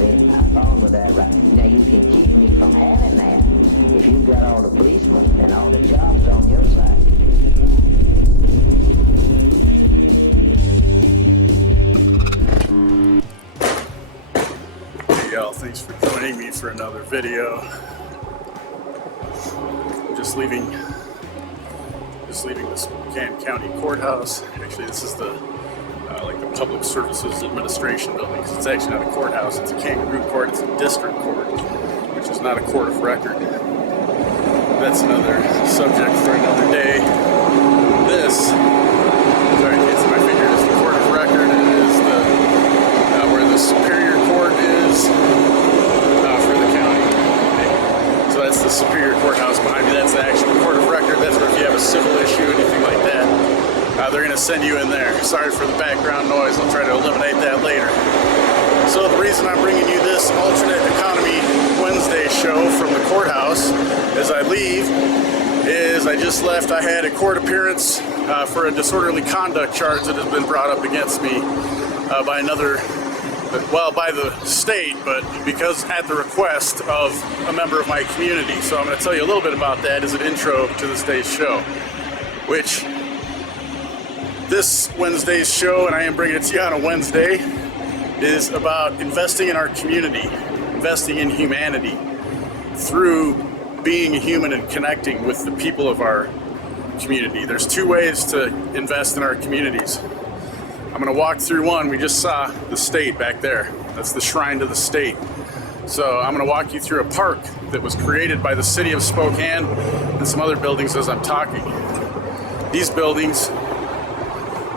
being my phone with that right. Now you can keep me from having that if you've got all the policemen and all the jobs on your side. Hey y'all, thanks for joining me for another video. I'm just leaving the Spokane County Courthouse. Actually, this is the the Public Services Administration building, because it's actually not a courthouse, it's a kangaroo court, it's a district court, which is not a court of record. That's another subject for another day. This, sorry, I can't see my finger, is the court of record. It is the where the Superior Court is for the county. So that's the Superior Courthouse behind me. That's the actual court of record. That's where if you have a civil issue, anything like that, they're going to send you in there. Sorry for the background noise. I'll try to eliminate that later. So the reason I'm bringing you this alternate economy Wednesday show from the courthouse as I leave is I just left. I had a court appearance for a disorderly conduct charge that has been brought up against me by the state, but because at the request of a member of my community. So I'm going to tell you a little bit about that as an intro to this day's show, which this Wednesday's show, and I am bringing it to you on a Wednesday, is about investing in our community, investing in humanity through being a human and connecting with the people of our community. There's two ways to invest in our communities. I'm going to walk through one. We just saw the state back there. That's the shrine to the state. So I'm going to walk you through a park that was created by the city of Spokane and some other buildings as I'm talking. These buildings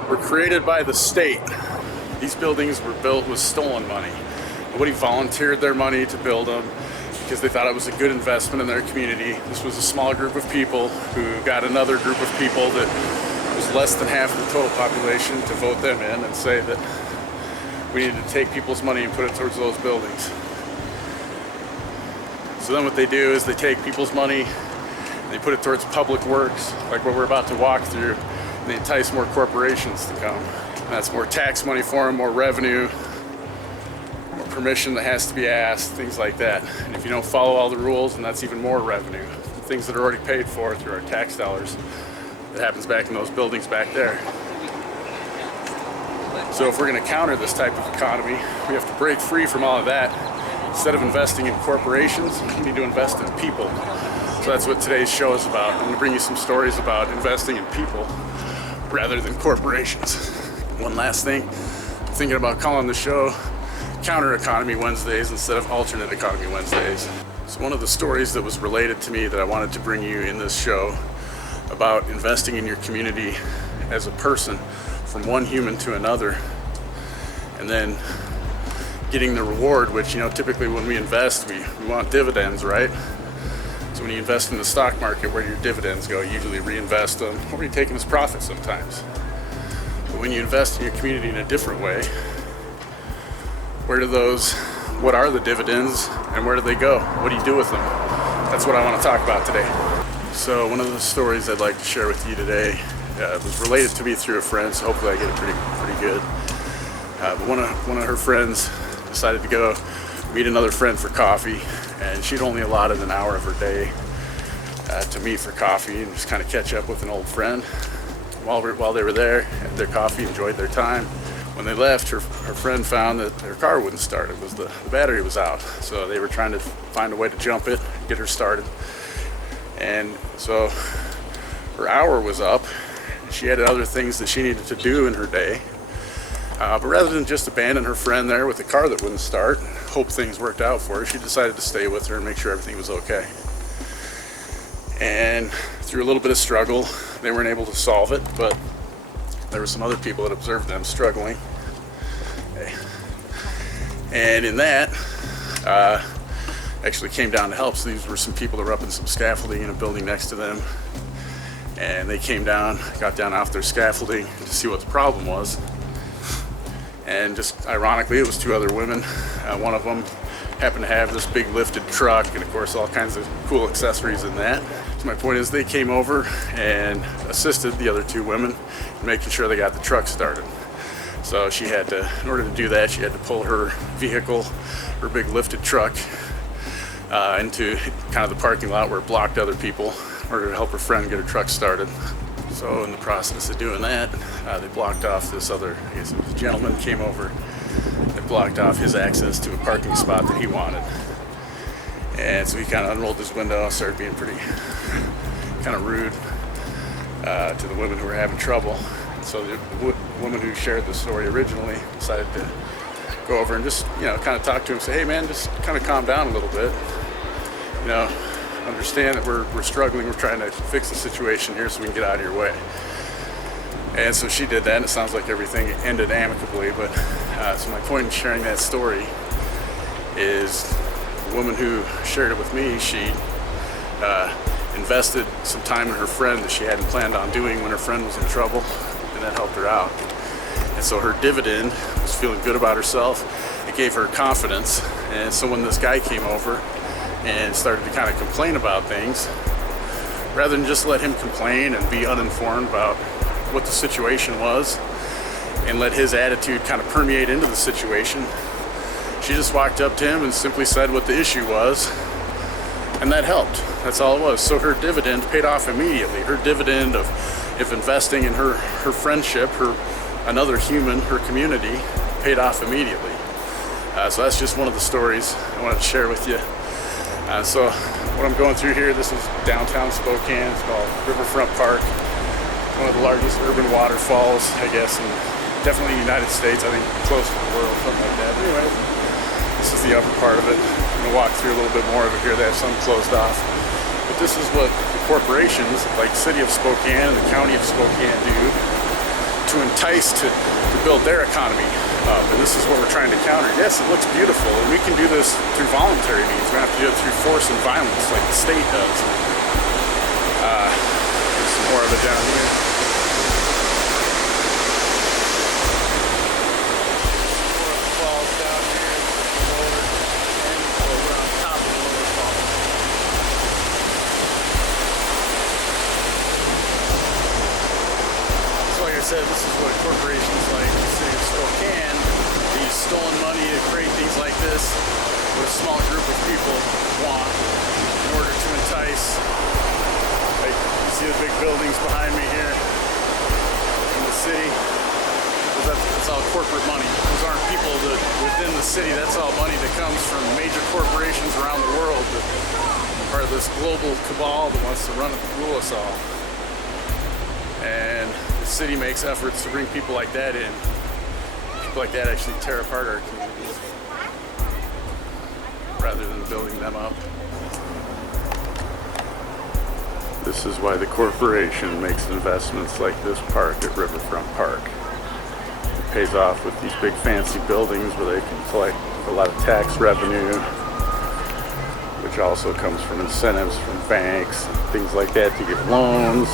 were created by the state. These buildings were built with stolen money. Nobody volunteered their money to build them because they thought it was a good investment in their community. This was a small group of people who got another group of people that was less than half of the total population to vote them in and say that we needed to take people's money and put it towards those buildings. So then what they do is they take people's money and they put it towards public works, like what we're about to walk through. And they entice more corporations to come. And that's more tax money for them, more revenue, more permission that has to be asked, things like that. And if you don't follow all the rules, then that's even more revenue. Things that are already paid for through our tax dollars. That happens back in those buildings back there. So if we're going to counter this type of economy, we have to break free from all of that. Instead of investing in corporations, we need to invest in people. So that's what today's show is about. I'm going to bring you some stories about investing in people rather than corporations. One last thing, I'm thinking about calling the show Counter Economy Wednesdays instead of Alternate Economy Wednesdays. So one of the stories that was related to me that I wanted to bring you in this show about investing in your community as a person from one human to another and then getting the reward, which, you know, typically when we invest, we want dividends, right? So when you invest in the stock market, where do your dividends go? You usually reinvest them, or you take them as profit sometimes. But when you invest in your community in a different way, what are the dividends and where do they go? What do you do with them? That's what I want to talk about today. So one of the stories I'd like to share with you today was related to me through a friend, so hopefully I get it pretty good. But one of her friends decided to go meet another friend for coffee, and she'd only allotted an hour of her day to meet for coffee and just kind of catch up with an old friend. While they were there, had their coffee, enjoyed their time. When they left, her friend found that her car wouldn't start. It was the battery was out, so they were trying to find a way to jump it, get her started. And so her hour was up. She had other things that she needed to do in her day. But rather than just abandon her friend there with the car that wouldn't start, hope things worked out for her, she decided to stay with her and make sure everything was okay. And through a little bit of struggle, they weren't able to solve it, but there were some other people that observed them struggling. And in that, actually came down to help. So these were some people that were up in some scaffolding in a building next to them. And they came down, got down off their scaffolding to see what the problem was. And just ironically, it was two other women. One of them happened to have this big lifted truck and of course all kinds of cool accessories in that. So my point is they came over and assisted the other two women in making sure they got the truck started. So she had to, in order to do that, she had to pull her vehicle her big lifted truck into kind of the parking lot where it blocked other people in order to help her friend get her truck started. So in the process of doing that, they blocked off this other, I guess it was a gentleman came over. They blocked off his access to a parking spot that he wanted. And so he kind of unrolled his window, started being pretty kind of rude to the women who were having trouble. So the woman who shared the story originally decided to go over and just, you know, kind of talk to him, say, hey man, just kind of calm down a little bit. You know, understand that we're struggling, we're trying to fix the situation here so we can get out of your way. And so she did that, and it sounds like everything ended amicably. But so my point in sharing that story is the woman who shared it with me, she invested some time in her friend that she hadn't planned on doing when her friend was in trouble, and that helped her out. And so her dividend was feeling good about herself. It gave her confidence. And so when this guy came over and started to kind of complain about things, rather than just let him complain and be uninformed about what the situation was and let his attitude kind of permeate into the situation, she just walked up to him and simply said what the issue was, and that helped. That's all it was. So her dividend paid off immediately. Her dividend of investing in her friendship, another human, her community, paid off immediately. So that's just one of the stories I wanted to share with you. So what I'm going through here, this is downtown Spokane. It's called Riverfront Park. One of the largest urban waterfalls, I guess, in definitely the United States. I think close to the world, something like that. But anyway, this is the upper part of it. I'm gonna walk through a little bit more of it here. They have some closed off. But this is what the corporations, like the city of Spokane and the county of Spokane, do to entice to build their economy up. And this is what we're trying to counter. Yes, it looks beautiful, and we can do this through voluntary means. We don't have to do it through force and violence like the state does. There's some more of it down here. More of the falls down here, lower, and we're on top of the lower fall. So like I said, this is what corporations like the city of Spokane, they use stolen money to create things like this, what a small group of people want in order to entice. Like, you see the big buildings behind me here in the city. That's all corporate money. Those aren't people that within the city. That's all money that comes from major corporations around the world that are part of this global cabal that wants to rule us all. And the city makes efforts to bring people like that in. People like that actually tear apart our communities rather than building them up. This is why the corporation makes investments like this park at Riverfront Park. It pays off with these big fancy buildings where they can collect a lot of tax revenue, which also comes from incentives from banks and things like that to give loans,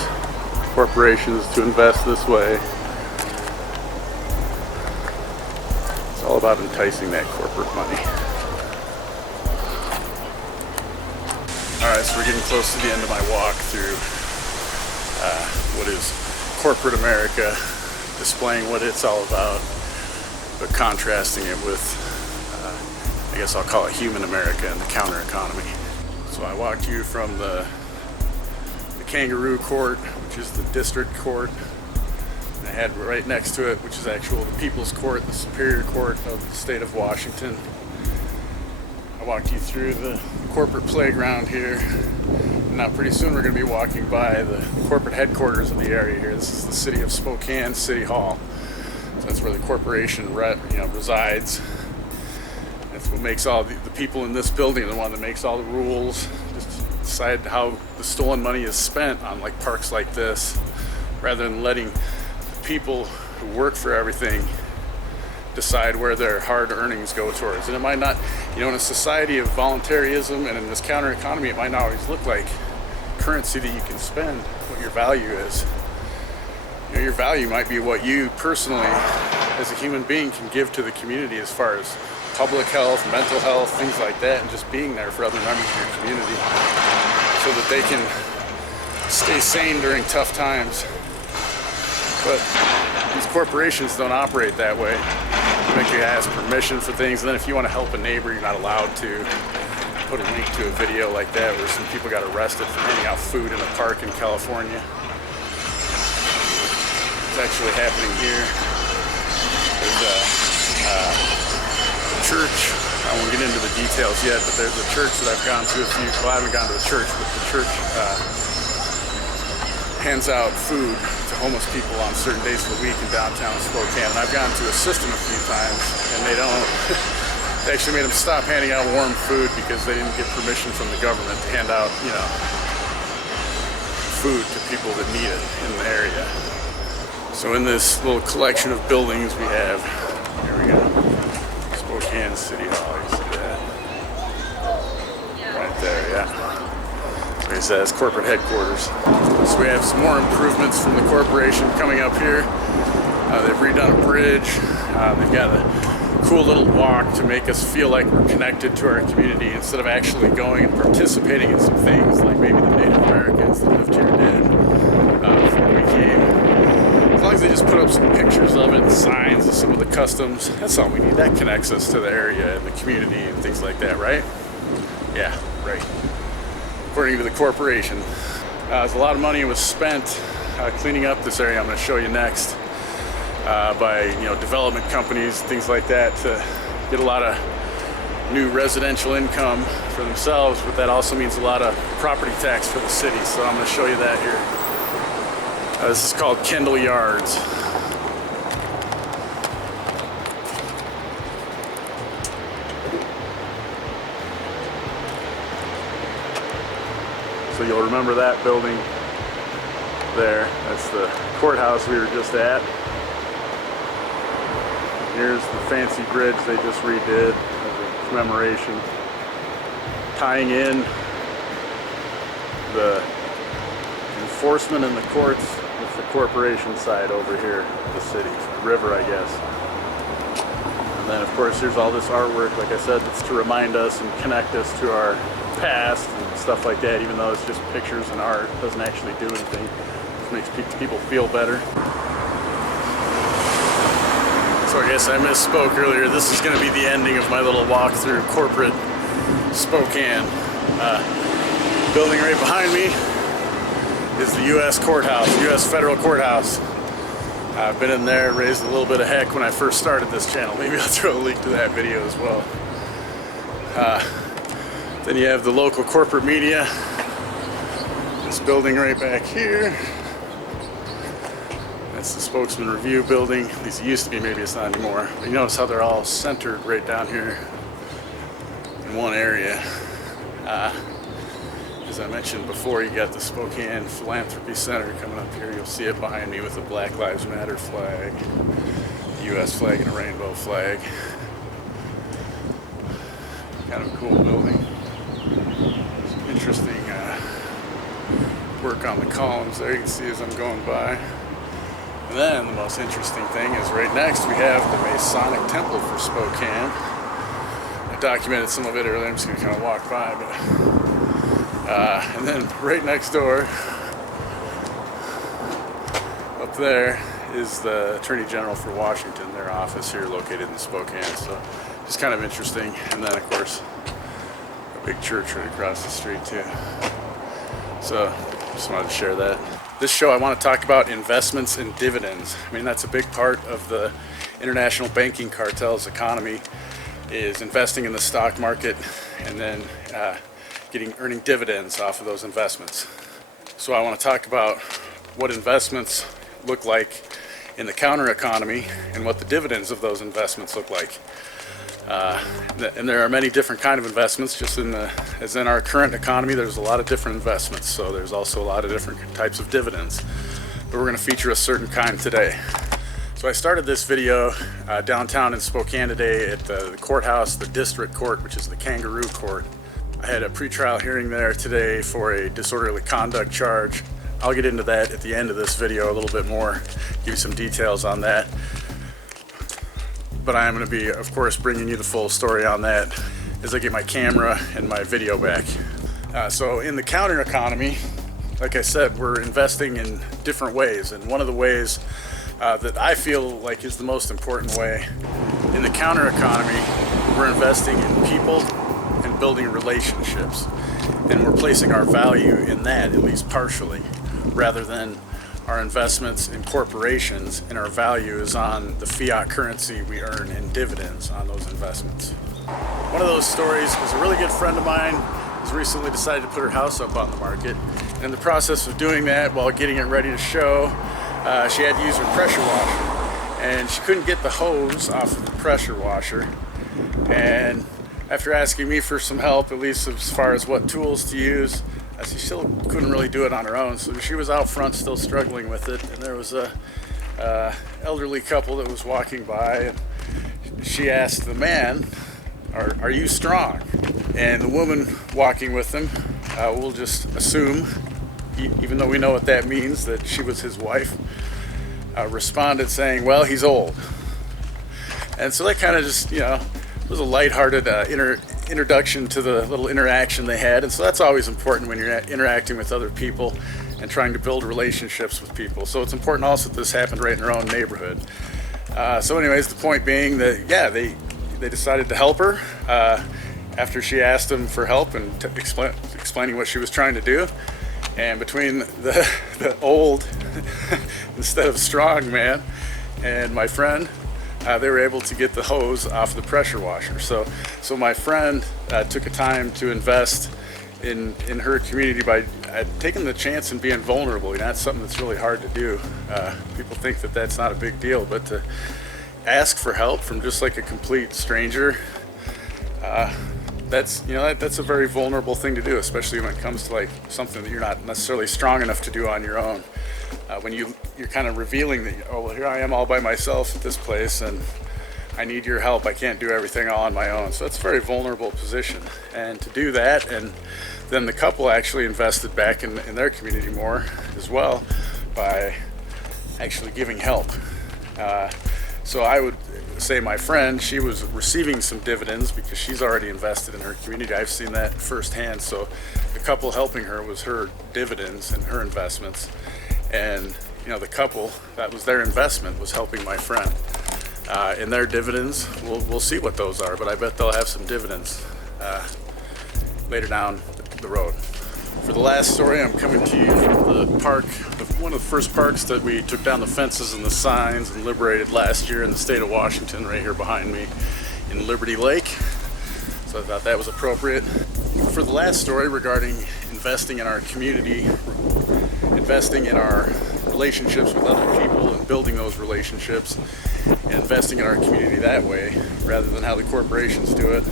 corporations to invest this way. It's all about enticing that corporate money. Alright, so we're getting close to the end of my walk through what is corporate America, displaying what it's all about, but contrasting it with, I guess I'll call it human America and the counter economy. So I walked you from the Kangaroo Court, which is the district court. And I had right next to it, which is actual the People's Court, the Superior Court of the state of Washington. I walked you through the corporate playground here. Now pretty soon we're going to be walking by the corporate headquarters of the area here. This is the city of Spokane City Hall. So that's where the corporation resides. That's what makes all the people in this building, the one that makes all the rules, just decide how the stolen money is spent on like parks like this, rather than letting people who work for everything decide where their hard earnings go towards. And it might not, in a society of voluntarism and in this counter economy, it might not always look like currency that you can spend what your value is. Your value might be what you personally as a human being can give to the community as far as public health, mental health, things like that, and just being there for other members of your community so that they can stay sane during tough times. But these corporations don't operate that way. make you ask permission for things. And then if you want to help a neighbor, you're not allowed to. Put a link to a video like that where some people got arrested for handing out food in a park in California. It's actually happening here. There's a church. I won't get into the details yet, but there's a church that I've gone to well, I haven't gone to the church, but the church hands out food to homeless people on certain days of the week in downtown Spokane. And I've gone to assist them a few times, and they don't. They actually made them stop handing out warm food because they didn't get permission from the government to hand out, you know, food to people that need it in the area. So in this little collection of buildings we have, here we go, Spokane City Hall, you see that? Right there, yeah. So he says corporate headquarters. So we have some more improvements from the corporation coming up here. They've redone a bridge. They've got a cool little walk to make us feel like we're connected to our community instead of actually going and participating in some things like maybe the Native Americans that lived here did before we came. As long as they just put up some pictures of it and signs of some of the customs, that's all we need. That connects us to the area and the community and things like that, right? Yeah, right. According to the corporation. There's a lot of money was spent cleaning up this area I'm going to show you next. By development companies, things like that, to get a lot of new residential income for themselves, but that also means a lot of property tax for the city. So I'm going to show you that here. This is called Kendall Yards. So you'll remember that building there. That's the courthouse we were just at. Here's the fancy bridge they just redid as a commemoration, tying in the enforcement and the courts with the corporation side over here, the city, the river, I guess. And then, of course, there's all this artwork, like I said, that's to remind us and connect us to our past and stuff like that, even though it's just pictures and art. It doesn't actually do anything. It makes people feel better. So I guess I misspoke earlier. This is going to be the ending of my little walk through corporate Spokane. Building right behind me is the U.S. courthouse, U.S. federal courthouse. I've been in there, raised a little bit of heck when I first started this channel. Maybe I'll throw a link to that video as well. Then you have the local corporate media. This building right back here. That's the Spokesman Review building. At least it used to be, maybe it's not anymore. But you notice how they're all centered right down here in one area. As I mentioned before, you got the Spokane Philanthropy Center coming up here. You'll see it behind me with the Black Lives Matter flag, the U.S. flag and a rainbow flag. Kind of a cool building. Some interesting work on the columns there, you can see as I'm going by. And then the most interesting thing is right next we have the Masonic Temple for Spokane. I documented some of it earlier, I'm just going to kind of walk by, but and then right next door up there is the Attorney General for Washington, their office here located in Spokane, so just kind of interesting. And then of course a big church right across the street too. So just wanted to share that. This show I want to talk about investments and dividends. I mean, that's a big part of the international banking cartel's economy, is investing in the stock market and then earning dividends off of those investments. So I want to talk about what investments look like in the counter economy and what the dividends of those investments look like. And there are many different kind of investments. Just as in our current economy, there's a lot of different investments. So there's also a lot of different types of dividends. But we're going to feature a certain kind today. So I started this video downtown in Spokane today at the courthouse, the district court, which is the Kangaroo Court. I had a pretrial hearing there today for a disorderly conduct charge. I'll get into that at the end of this video a little bit more, give you some details on that. But I am going to be, of course, bringing you the full story on that as I get my camera and my video back. So in the counter economy, like I said, we're investing in different ways. And one of the ways that I feel like is the most important way In the counter economy, we're investing in people and building relationships, and we're placing our value in that, at least partially, rather than our investments in corporations, and our value is on the fiat currency we earn in dividends on those investments. One of those stories was a really good friend of mine has recently decided to put her house up on the market. And in the process of doing that, while getting it ready to show, she had to use her pressure washer. And she couldn't get the hose off of the pressure washer. And after asking me for some help, at least as far as what tools to use, she still couldn't really do it on her own. So she was out front still struggling with it. And there was a elderly couple that was walking by. And she asked the man, are you strong? And the woman walking with him, we'll just assume, even though we know what that means, that she was his wife, responded saying, well, he's old. And so that kind of just, was a lighthearted introduction to the little interaction they had. And so that's always important when you're interacting with other people and trying to build relationships with people. So it's important also that this happened right in our own neighborhood. So anyways, the point being that, yeah, they decided to help her after she asked them for help and explaining what she was trying to do. And between the old instead of strong man and my friend, they were able to get the hose off the pressure washer. So my friend took a time to invest in her community by taking the chance and being vulnerable. That's something that's really hard to do. People think that that's not a big deal, but to ask for help from just like a complete stranger, that's a very vulnerable thing to do, especially when it comes to like something that you're not necessarily strong enough to do on your own. When you're kind of revealing that, oh, well, here I am all by myself at this place and I need your help. I can't do everything all on my own. So it's a very vulnerable position. And to do that, and then the couple actually invested back in their community more as well by actually giving help. So I would say my friend, she was receiving some dividends because she's already invested in her community. I've seen that firsthand. So the couple helping her was her dividends and her investments. And the couple, that was their investment, was helping my friend. In their dividends, we'll see what those are, but I bet they'll have some dividends later down the road. For the last story, I'm coming to you from the park, one of the first parks that we took down the fences and the signs and liberated last year in the state of Washington, right here behind me in Liberty Lake. So I thought that was appropriate. For the last story regarding investing in our community, investing in our relationships with other people and building those relationships, and investing in our community that way rather than how the corporations do it,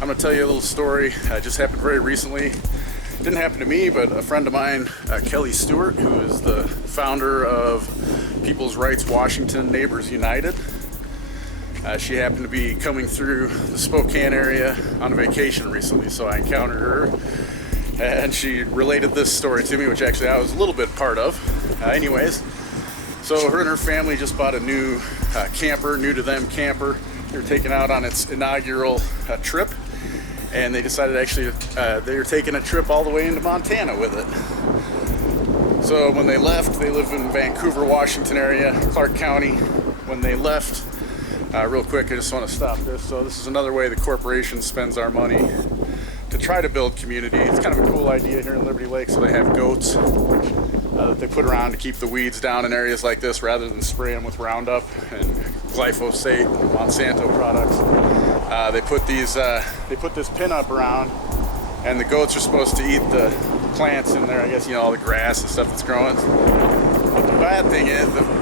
I'm going to tell you a little story. It just happened very recently. It didn't happen to me, but a friend of mine, Kelly Stewart, who is the founder of People's Rights Washington Neighbors United. She happened to be coming through the Spokane area on a vacation recently, so I encountered her and she related this story to me, which actually I was a little bit part of. Anyways, so her and her family just bought a new camper, new to them camper. They were taking out on its inaugural trip, and they decided actually they were taking a trip all the way into Montana with it. So when they left, they live in Vancouver, Washington area, Clark County. When they left, real quick, I just want to stop this. So this is another way the corporation spends our money to try to build community. It's kind of a cool idea here in Liberty Lake. So they have goats that they put around to keep the weeds down in areas like this rather than spray them with Roundup and glyphosate and Monsanto products. They put this pin up around, and the goats are supposed to eat the plants in there. I guess all the grass and stuff that's growing. But the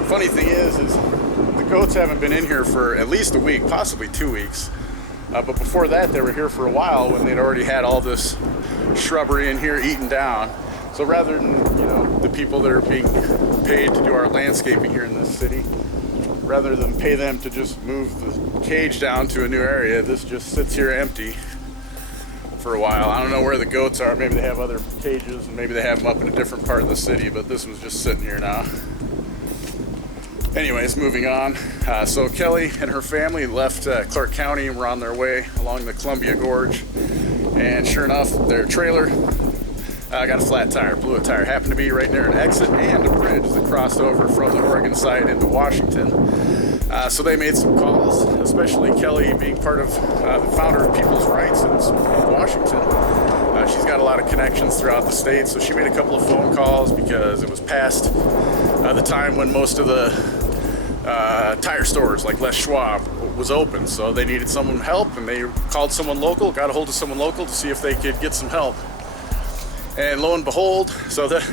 funny thing is the goats haven't been in here for at least a week, possibly 2 weeks. But before that, they were here for a while when they'd already had all this shrubbery in here eaten down. So rather than, the people that are being paid to do our landscaping here in this city, rather than pay them to just move the cage down to a new area, this just sits here empty for a while. I don't know where the goats are. Maybe they have other cages and maybe they have them up in a different part of the city, but this one's just sitting here now. Anyways, moving on. So Kelly and her family left Clark County and were on their way along the Columbia Gorge. And sure enough, their trailer got a flat tire, blew a tire. Happened to be right near an exit and a bridge that crossed over from the Oregon side into Washington. So they made some calls, especially Kelly being part of the founder of People's Rights in Washington. She's got a lot of connections throughout the state, so she made a couple of phone calls because it was past the time when most of the tire stores like Les Schwab was open, so they needed some help, and they called someone local, got a hold of someone local to see if they could get some help. And lo and behold, so the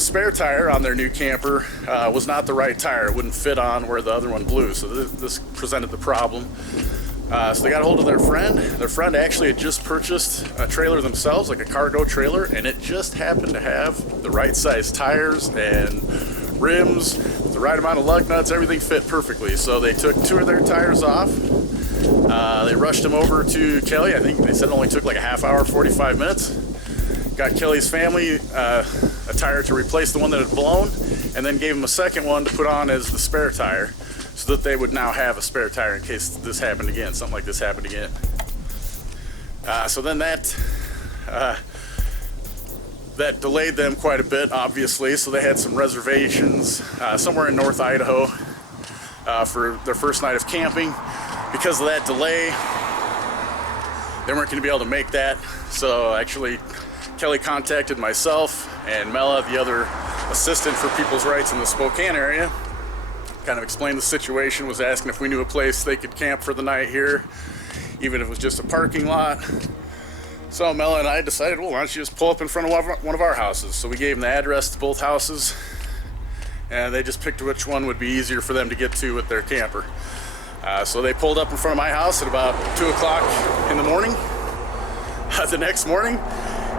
spare tire on their new camper was not the right tire. It wouldn't fit on where the other one blew, so this presented the problem. So they got a hold of their friend. Their friend actually had just purchased a trailer themselves, like a cargo trailer, and it just happened to have the right size tires and rims, the right amount of lug nuts, everything fit perfectly. So they took 2 of their tires off. They rushed them over to Kelly. I think they said it only took like a half hour, 45 minutes. Got Kelly's family a tire to replace the one that had blown, and then gave them a second one to put on as the spare tire, so that they would now have a spare tire in case this happened again, something like this happened again. So then that delayed them quite a bit, obviously, so they had some reservations somewhere in North Idaho for their first night of camping. Because of that delay, they weren't going to be able to make that, so actually Kelly contacted myself and Mela, the other assistant for People's Rights in the Spokane area, kind of explained the situation, was asking if we knew a place they could camp for the night here, even if it was just a parking lot. So Mela and I decided, well, why don't you just pull up in front of one of our houses? So we gave them the address to both houses, and they just picked which one would be easier for them to get to with their camper. So they pulled up in front of my house at about 2 o'clock in the morning, the next morning.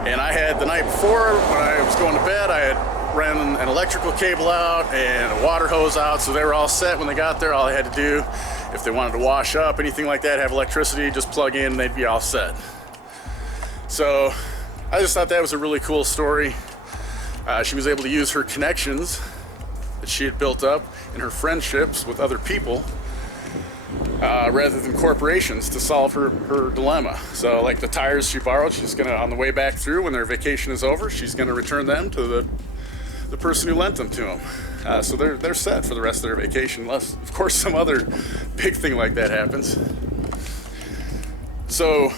And I had, the night before, when I was going to bed, I had ran an electrical cable out and a water hose out, so they were all set when they got there. All they had to do, if they wanted to wash up, anything like that, have electricity, just plug in and they'd be all set. So I just thought that was a really cool story. She was able to use her connections that she had built up and her friendships with other people rather than corporations to solve her dilemma. So like the tires she borrowed, she's gonna, on the way back through when their vacation is over, she's gonna return them to the person who lent them to them. So they're set for the rest of their vacation, unless of course some other big thing like that happens. So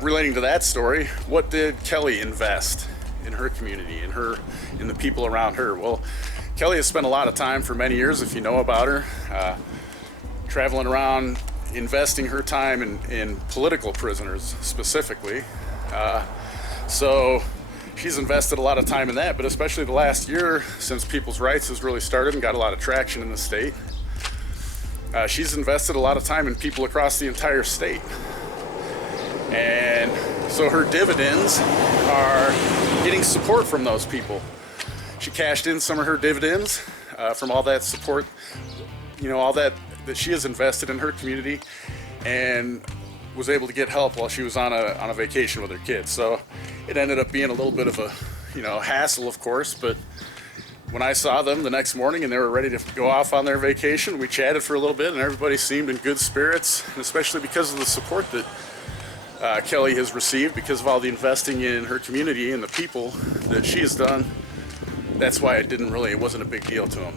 relating to that story, what did Kelly invest in her community, in the people around her? Well, Kelly has spent a lot of time for many years, if you know about her, traveling around, investing her time in political prisoners specifically. So she's invested a lot of time in that, but especially the last year since People's Rights has really started and got a lot of traction in the state, she's invested a lot of time in people across the entire state. And so her dividends are getting support from those people. She cashed in some of her dividends from all that support, all that she has invested in her community, and was able to get help while she was on a vacation with her kids. So it ended up being a little bit of a hassle, of course, but when I saw them the next morning and they were ready to go off on their vacation, we chatted for a little bit and everybody seemed in good spirits, and especially because of the support that Kelly has received because of all the investing in her community and the people that she has done. That's why it wasn't a big deal to them.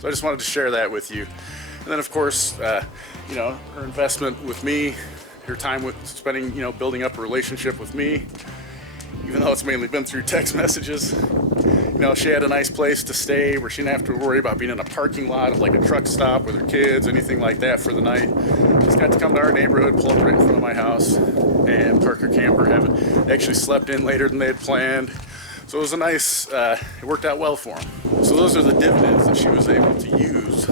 So I just wanted to share that with you. And then of course, her investment with me, her time with spending, building up a relationship with me, even though it's mainly been through text messages. She had a nice place to stay where she didn't have to worry about being in a parking lot of like a truck stop with her kids, anything like that for the night. Just got to come to our neighborhood, pull up right in front of my house, and park her camper. They actually slept in later than they had planned. So it was a nice, it worked out well for them. So those are the dividends that she was able to use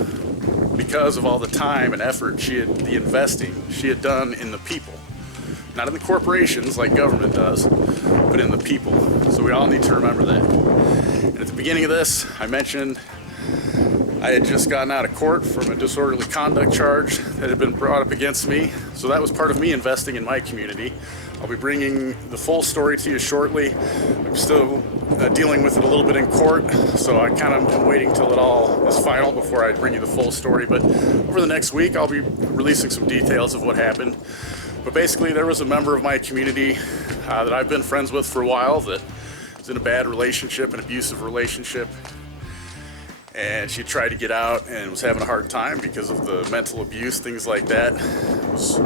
because of all the time and effort the investing she had done in the people. Not in the corporations like government does, but in the people. So we all need to remember that. And at the beginning of this, I mentioned I had just gotten out of court from a disorderly conduct charge that had been brought up against me. So that was part of me investing in my community. I'll be bringing the full story to you shortly. I'm still dealing with it a little bit in court, so I kind of am waiting till it all is final before I bring you the full story. But over the next week, I'll be releasing some details of what happened. But basically, there was a member of my community that I've been friends with for a while that was in a bad relationship, an abusive relationship. and she tried to get out and was having a hard time because of the mental abuse, things like that. Was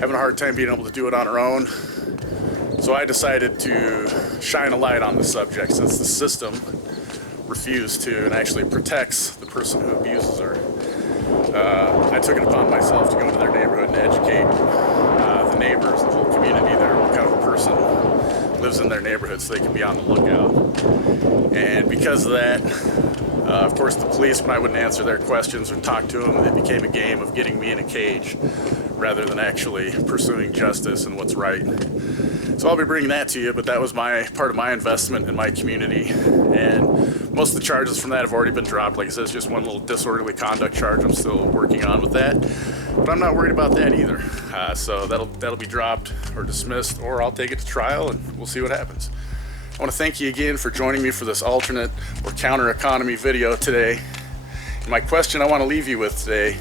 having a hard time being able to do it on her own. So I decided to shine a light on the subject, since the system refused to and actually protects the person who abuses her. I took it upon myself to go into their neighborhood and educate the neighbors, the whole community there, what kind of a person lives in their neighborhood, so they can be on the lookout. And because of that, of course, the police, when I wouldn't answer their questions or talk to them, it became a game of getting me in a cage rather than actually pursuing justice and what's right. So I'll be bringing that to you, but that was part of my investment in my community. And most of the charges from that have already been dropped. Like I said, it's just one little disorderly conduct charge I'm still working on with that. But I'm not worried about that either. So that'll be dropped or dismissed, or I'll take it to trial and we'll see what happens. I want to thank you again for joining me for this alternate or counter economy video today. And my question I want to leave you with today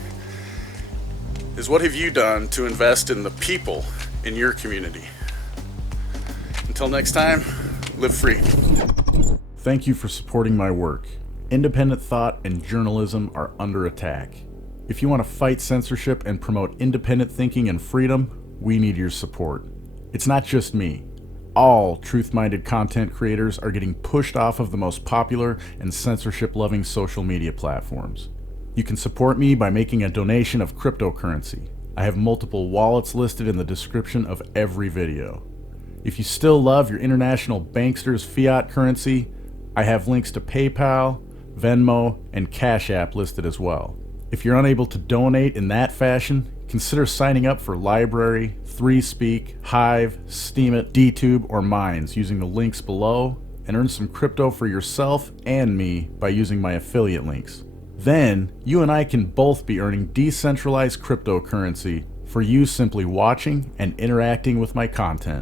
is, what have you done to invest in the people in your community? Until next time, live free. Thank you for supporting my work. Independent thought and journalism are under attack. If you want to fight censorship and promote independent thinking and freedom, we need your support. It's not just me. All truth-minded content creators are getting pushed off of the most popular and censorship-loving social media platforms. You can support me by making a donation of cryptocurrency. I have multiple wallets listed in the description of every video. If you still love your international banksters' fiat currency, I have links to PayPal, Venmo, and Cash App listed as well. If you're unable to donate in that fashion, consider signing up for LBRY, 3Speak, Hive, Steemit, DTube, or Minds using the links below, and earn some crypto for yourself and me by using my affiliate links. Then, you and I can both be earning decentralized cryptocurrency for you simply watching and interacting with my content.